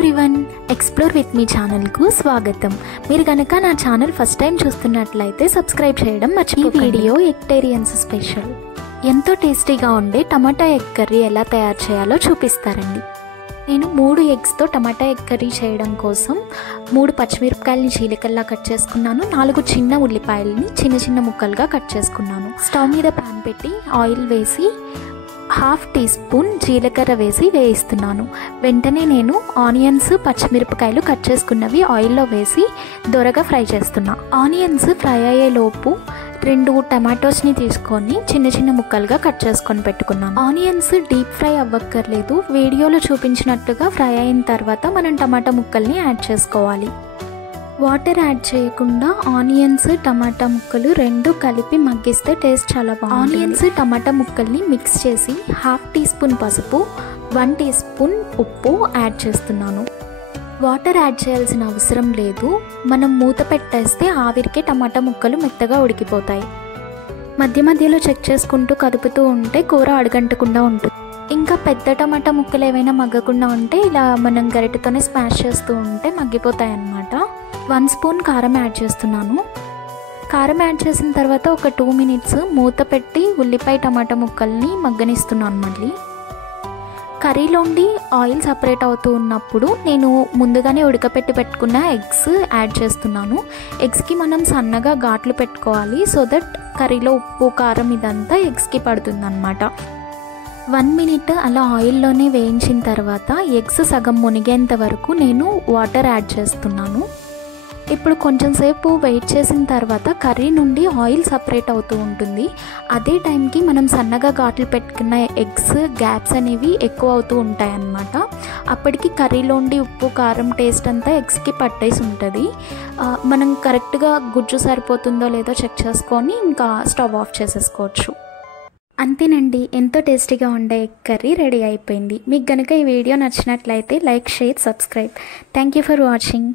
Everyone, explore with me ఛానల్కు స్వాగతం. మీరు కనుక నా ఛానల్ ఫస్ట్ టైం చూస్తున్నట్లయితే సబ్స్క్రైబ్ చేయడం మర్చిపోకండి. ఈ వీడియో ఎగ్టేరియన్స్ స్పెషల్. ఎంతో టేస్టీగా ఉండే టమాటా ఎగ్ కర్రీ ఎలా తయారు చేయాలో చూపిస్తారండి. నేను 3 ఎగ్స్తో టమాటా ఎగ్ కర్రీ చేయడం కోసం 3 పచ్చిమిరపకాయలని చీలికల్లా కట్ చేసుకున్నాను. 4 చిన్న ఉల్లిపాయలని చిన్న చిన్న ముక్కలుగా కట్ చేసుకున్నాను. స్టవ్ మీద ప్యాన్ పెట్టి ఆయిల్ వేసి 1/2 టీ స్పూన్ జీలకర్ర వేసి వేయిస్తున్నాను. వెంటనే నేను ఆనియన్స్, పచ్చిమిరపకాయలు కట్ చేసుకున్నవి ఆయిల్లో వేసి దొరగా ఫ్రై చేస్తున్నా. ఆనియన్స్ ఫ్రై అయ్యేలోపు 2 టమాటోస్ని తీసుకొని చిన్న చిన్న ముక్కలుగా కట్ చేసుకొని పెట్టుకున్నాను. ఆనియన్స్ డీప్ ఫ్రై అవ్వక్కర్లేదు. వీడియోలో చూపించినట్టుగా ఫ్రై అయిన తర్వాత మనం టమాటా ముక్కల్ని యాడ్ చేసుకోవాలి. వాటర్ యాడ్ చేయకుండా ఆనియన్స్, టమాటా ముక్కలు 2 కలిపి మగ్గిస్తే టేస్ట్ చాలా బాగుంటుంది. ఆనియన్స్, టమాటా ముక్కల్ని మిక్స్ చేసి 1/2 టీ స్పూన్ పసుపు, 1 టీ స్పూన్ ఉప్పు యాడ్ చేస్తున్నాను. వాటర్ యాడ్ చేయాల్సిన అవసరం లేదు. మనం మూత పెట్టేస్తే ఆవిరికే టమాటా ముక్కలు మెత్తగా ఉడికిపోతాయి. మధ్య మధ్యలో చెక్ చేసుకుంటూ కదుపుతూ ఉంటే కూర అడుగంటకుండా ఉంటుంది. ఇంకా పెద్ద టమాటా ముక్కలు ఏవైనా మగ్గకుండా ఉంటే ఇలా మనం గరిటెతోనే స్మాష్ చేస్తూ ఉంటే మగ్గిపోతాయి అన్నమాట. 1 స్పూన్ కారం యాడ్ చేస్తున్నాను. కారం యాడ్ చేసిన తర్వాత ఒక 2 మినిట్స్ మూత పెట్టి ఉల్లిపాయ టమాటా ముక్కల్ని మగ్గనిస్తున్నాను. మళ్ళీ కర్రీలోండి ఆయిల్ సపరేట్ అవుతూ ఉన్నప్పుడు నేను ముందుగానే ఉడకపెట్టి పెట్టుకున్న ఎగ్స్ యాడ్ చేస్తున్నాను. ఎగ్స్కి మనం సన్నగా ఘాట్లు పెట్టుకోవాలి. సో దట్ కర్రీలో ఉప్పు, కారం ఇదంతా ఎగ్స్కి పడుతుంది అన్నమాట. 1 మినిట్ అలా ఆయిల్లోనే వేయించిన తర్వాత ఎగ్స్ సగం మునిగేంత వరకు నేను వాటర్ యాడ్ చేస్తున్నాను. ఇప్పుడు కొంచెం సేపు వెయిట్ చేసిన తర్వాత కర్రీ నుండి ఆయిల్ సపరేట్ అవుతూ ఉంటుంది. అదే టైంకి మనం సన్నగా ఘాట్లు పెట్టుకున్న ఎగ్స్ గ్యాప్స్ అనేవి ఎక్కువ అవుతూ ఉంటాయి అన్నమాట. అప్పటికి కర్రీలోండి ఉప్పు, కారం టేస్ట్ అంతా ఎగ్స్కి పట్టేసి ఉంటుంది. మనం కరెక్ట్గా గుజ్జు సరిపోతుందో లేదో చెక్ చేసుకొని ఇంకా స్టవ్ ఆఫ్ చేసేసుకోవచ్చు. అంతేనండి, ఎంతో టేస్టీగా ఉండే ఎగ్ కర్రీ రెడీ అయిపోయింది. మీకు కనుక ఈ వీడియో నచ్చినట్లయితే like, share, subscribe. Thank you for watching.